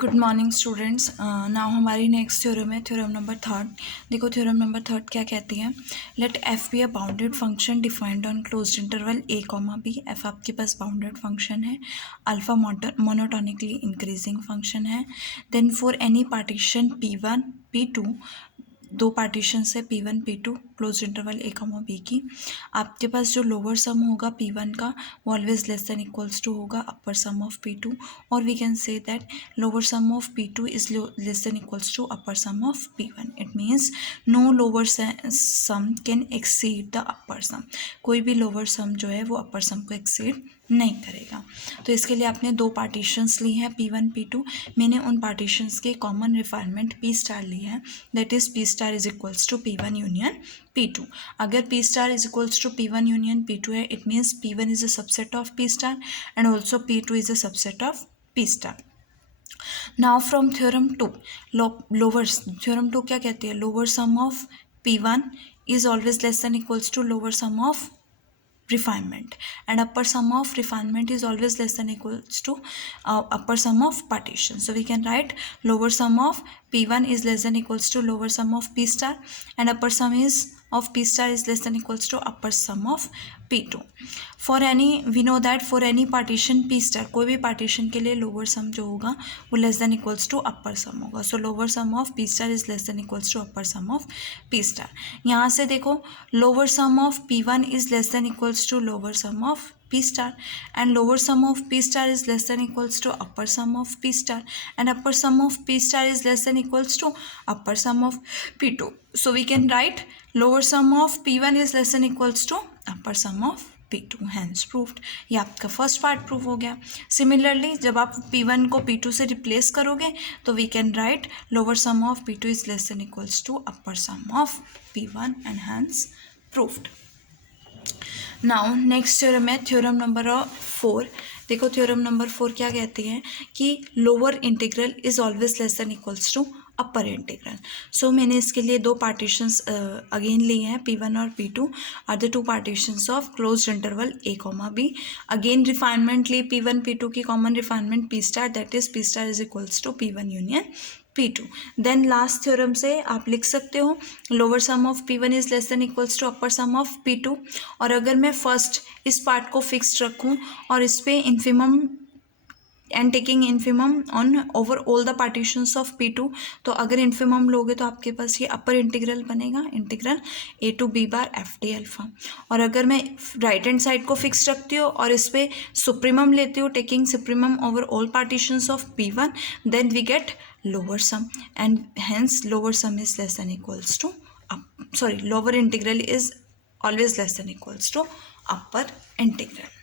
Good morning students. Now हमारी next theorem है theorem number third. देखो थ्योरम नंबर थर्ड क्या कहती है। Let f be a bounded function defined on closed interval a comma b. F आपके पास bounded function है, alpha monotonically increasing function है। Then for any partition P1 P2, दो partition है P1 P2 close interval a comma b की, आपके पास जो lower sum होगा P1 का वो always less than equals to होगा अपर सम ऑफ P2, और we can say that lower sum of P2 is less than equals to upper sum of P1. It means no lower sum can exceed the upper sum. कोई भी lower sum जो है वो अपर सम को exceed नहीं करेगा। तो इसके लिए आपने दो पार्टीशंस ली हैं P1 P2। मैंने उन पार्टीशंस के कॉमन रिफाइनमेंट P स्टार ली है, that is P star is equals to P1 union P2। अगर P star is equals to P1 union P2 है, it means P1 is a subset of P star and also P2 is a subset of P star. Now from theorem two, lower theorem two क्या कहती है, lower sum of P1 is always less than equals to lower sum of refinement, and upper sum of refinement is always less than equals to upper sum of partition. So we can write lower sum of P1 is less than equals to lower sum of P star, and upper sum is of P star is less than equals to upper sum of P2. For any, we know that for any partition P star, कोई भी partition के लिए lower sum जो होगा वो less than equals to upper sum होगा. So lower sum of P star is less than equals to upper sum of P star. यहाँ से देखो lower sum of P1 is less than equals to lower sum of P star, and lower sum of P star is less than equals to upper sum of P star, and upper sum of P star is less than equals to upper sum of P2. So we can write lower sum of P1 is less than equals to upper sum of P2, hence proved. ये आपका first part prove हो गया। Similarly जब आप P1 को P2 से replace करोगे तो we can write lower sum of P2 is less than equals to upper sum of P1 and hence proved. Now next theorem है थ्योरम नंबर 4। देखो थ्योरम नंबर 4 क्या कहती है कि lower integral is always less than equals to upper integral. So मैंने इसके लिए दो पार्टीशंस अगेन लिए हैं, P1 और P2 are the two partitions of closed interval A comma B। Again refinement ली P1 P2 की common refinement P star, that is P star is equals to P1 union P2। Then last theorem से आप लिख सकते हो lower sum of P1 is less than equals to upper sum of P2, और अगर मैं first इस part को फिक्स्ड रखूँ और इस पर infimum and taking infimum on over all the partitions of P2, तो अगर इन्फिमम लोगे तो आपके पास ये अपर इंटीग्रल बनेगा, integral A to B bar f d alpha. और अगर मैं राइट हैंड साइड को फिक्स रखती हूँ और इस पर सुप्रीमम लेती हूँ taking supremum over all partitions of P1, then we get lower sum and hence lower sum is less than equals to lower integral is always less than equals to upper integral.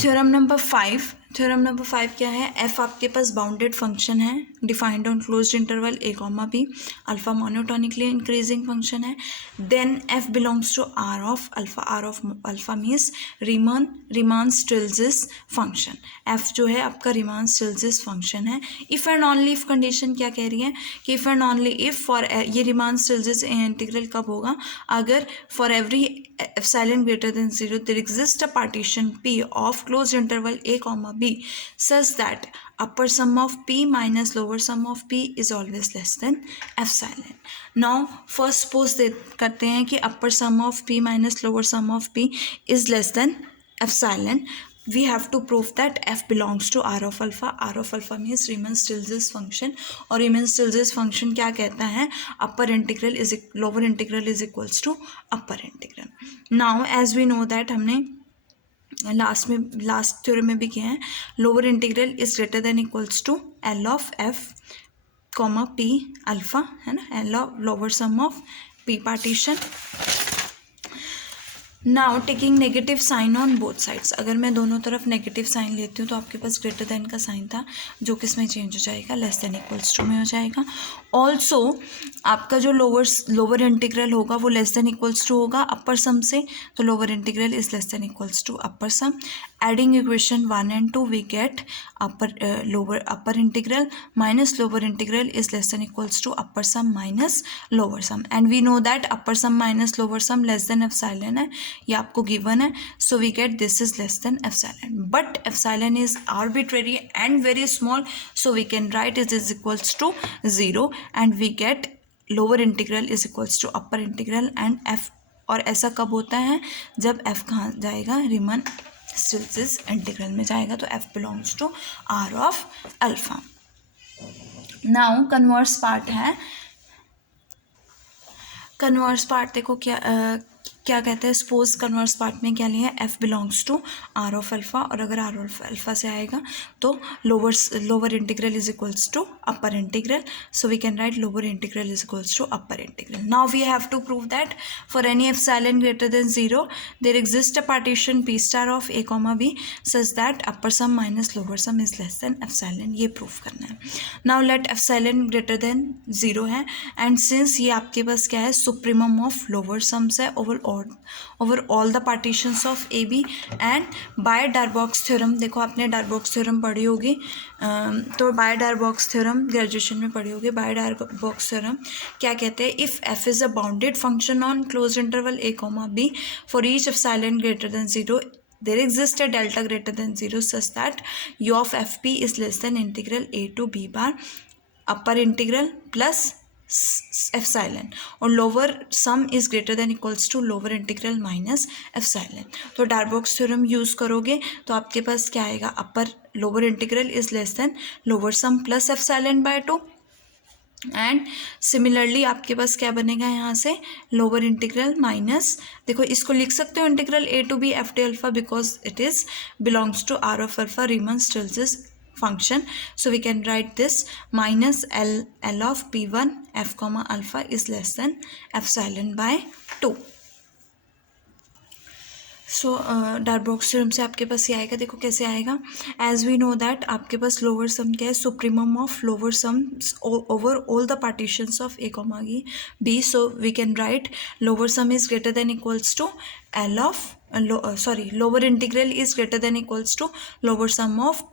Theorem number 5, theorem number 5 क्या है, F आपके पास bounded function है defined on closed interval A comma B, alpha monotonically increasing function है। Then F belongs to R of alpha, R of alpha means Riemann Stieltjes function. F जो है आपका Riemann Stieltjes function है। If and only if condition क्या कह रही है कि if and only if for ये रीमान स्टिल्जिस इंटीग्रल कब होगा, अगर for every epsilon greater than 0 there exist a partition P of closed interval A comma B such that upper sum of P minus lower sum of P is always less than epsilon. Now first suppose करते हैं कि upper sum of P minus lower sum of P is less than epsilon. We have to prove that F belongs to R of alpha. R of alpha means Riemann-Stieltjes function, और Riemann-Stieltjes function क्या कहता है, upper integral is lower integral is equals to upper integral. Now as we know that हमने last theorem में भी किया है, lower integral is greater than equals to L of f comma P alpha, है ना, L of lower sum of P partition. Now taking negative sign on both sides, अगर मैं दोनों तरफ नेगेटिव साइन लेती हूँ तो आपके पास ग्रेटर देन का साइन था जो किस में चेंज हो जाएगा, लेस देन इक्वल्स टू में हो जाएगा। ऑल्सो आपका जो लोअर इंटीग्रल होगा वो लेस देन इक्वल्स टू होगा अपर सम से, तो lower integral is less than equals to upper sum. Adding equation 1 and 2 we get upper integral minus lower integral is less than equals to upper sum minus lower sum, and we know that upper sum minus lower sum less than epsilon है, ये आपको given है, so we get this is less than epsilon, but epsilon is arbitrary and very small, so we can right it is equals to 0 and we get lower integral is equals to upper integral and f. और ऐसा कब होता है, जब F कहाँ जाएगा, रीमन stills integral में जाएगा, तो f belongs to R of alpha. Now converse part है, कन्वर्स पार्ट देखो क्या कहते हैं, सपोज कन्वर्स पार्ट में क्या लिया है, f belongs to R of alpha, और अगर आर ऑफ अल्फा से आएगा तो lower integral is equals to upper integral, so we can write lower integral is equals to upper integral. Now we have to prove that for any epsilon greater than 0 there exist a partition P star of A comma B such that upper sum minus lower sum is less than epsilon, ये prove करना है। Now let epsilon greater than 0 है, and since ये आपके पास क्या है, supremum of lower sums है over all the partitions of AB, and by Darboux theorem, देखो आपने Darboux थ्योरम पढ़ी होगी, तो बाय Darboux थ्योरम ग्रेजुएशन में पढ़ी होगी। बाय Darboux थ्योरम क्या कहते हैं, if f is a bounded function on close interval a comma b for each epsilon greater than 0 there exists a delta greater than 0 such that u of fp is less than integral a to b bar upper integral plus epsilon, और lower sum is greater than equals to lower integral minus epsilon. तो Darboux theorem use करोगे तो आपके पास क्या आएगा, upper lower integral is less then lower sum plus epsilon by 2, and similarly आपके पास क्या बनेगा यहाँ से, लोअर इंटीग्रल माइनस, देखो इसको लिख सकते हो integral A to B F T alpha because it is belongs to R of alpha Riemann Stieltjes function, so we can write this minus L of P1 f comma alpha is less than epsilon by 2. So Darboux theorem से आपके पास ये आएगा, देखो कैसे आएगा, as we know that आपके पास lower sum क्या है, supremum of lower sum over all the partitions of A comma B, so we can write lower sum is greater than equals to L of lower integral is greater than equals to lower sum of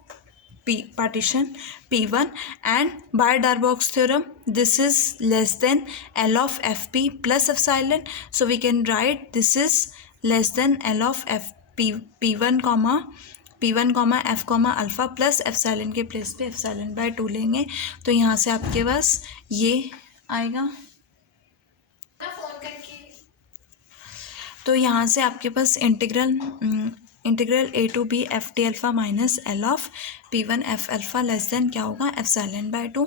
P partition P1, and by Darboux theorem this is less than L of Fp plus epsilon, so we can write this is less than L of P1 comma F comma alpha plus epsilon के place पे epsilon by 2 लेंगे, तो यहाँ से आपके पास ये आएगा, तो यहाँ से आपके पास integral A to B F T alpha minus L of P1 F alpha less than क्या होगा, एप्सिलॉन बाय 2।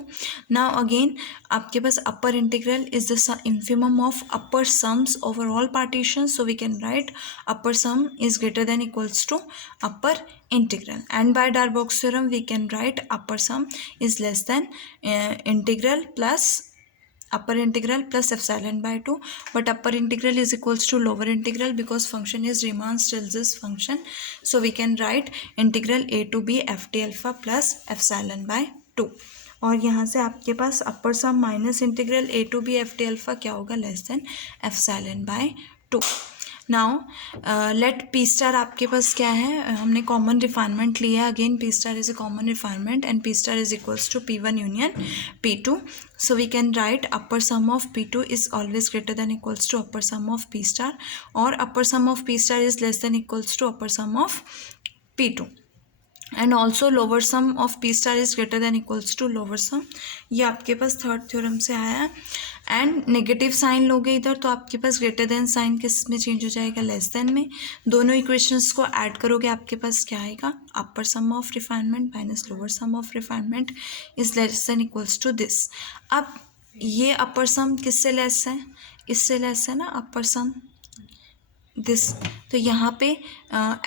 नाउ अगेन आपके पास upper integral is the infimum of upper sums over all partition, so we can write upper sum is greater than equals to upper integral, and by Darboux theorem we can write upper sum is less than integral plus upper integral plus epsilon by 2, but upper integral is equals to lower integral because function is Riemann-Stieltjes function, so we can write integral a to b f t alpha plus epsilon by 2, और यहाँ से आपके पास upper sum minus integral A to B F T alpha क्या होगा, less than epsilon by 2। Now let P star आपके पास क्या है, हमने कॉमन रिफाइनमेंट लिया, again P star is a common refinement and P star is equals to P1 union P2, so we can write upper sum of P2 is always greater than equals to upper sum of P star, or upper sum of P star is less than equals to upper sum of P2, and also lower sum of P star is greater than equals to lower sum, ये आपके पास third theorem से आया है, and negative sign लोगे इधर तो आपके पास greater than sign किस में चेंज हो जाएगा, लेस देन में, दोनों इक्वेशंस को ऐड करोगे आपके पास क्या आएगा, upper sum of refinement minus lower sum of refinement is less than equals to this. अब ये अपर सम किससे लेस है, इससे लेस है ना अपर सम दिस, तो यहाँ पे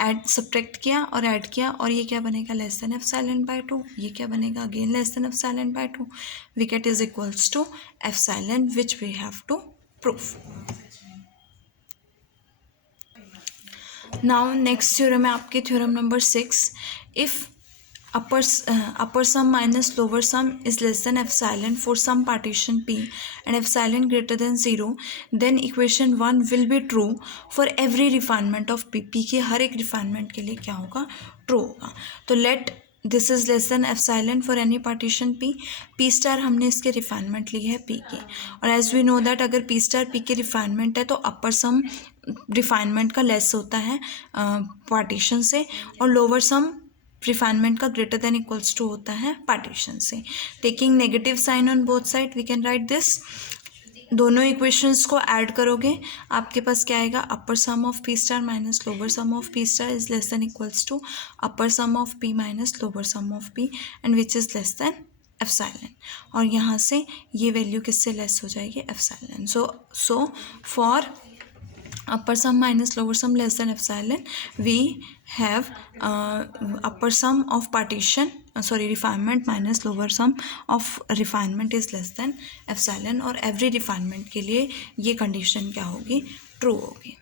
ऐड सब्ट्रैक्ट किया और ऐड किया, और ये क्या बनेगा, लेस देन एप्सिलॉन बाय 2, ये क्या बनेगा, again less than epsilon by 2, we get is equals to epsilon which we have to prove. Now next theorem है आपके theorem number 6, if upper sum minus lower sum is less than epsilon for some partition P and epsilon greater than 0, then equation 1 will be true for every refinement of P. P के हर एक refinement के लिए क्या होगा, true होगा। तो let this is less than epsilon for any partition P. P star हमने इसके refinement ली है P के, और as we know that अगर P star P के refinement है तो upper sum रिफाइनमेंट का लेस होता है पार्टीशन से, और लोअर सम रिफाइनमेंट का ग्रेटर देन इक्वल्स टू होता है पार्टीशन से। Taking negative sign on both side we can write this. दोनों इक्वेशंस को ऐड करोगे आपके पास क्या आएगा, upper sum of P star minus lower sum of P star is less than equals to upper sum of P minus lower sum of P and which is less than epsilon. और यहाँ से ये value किससे less हो जाएगी, epsilon. So for upper sum minus lower sum less than epsilon, we have upper sum of refinement minus lower sum of refinement is less than epsilon, और every refinement के लिए ये condition क्या होगी, true होगी।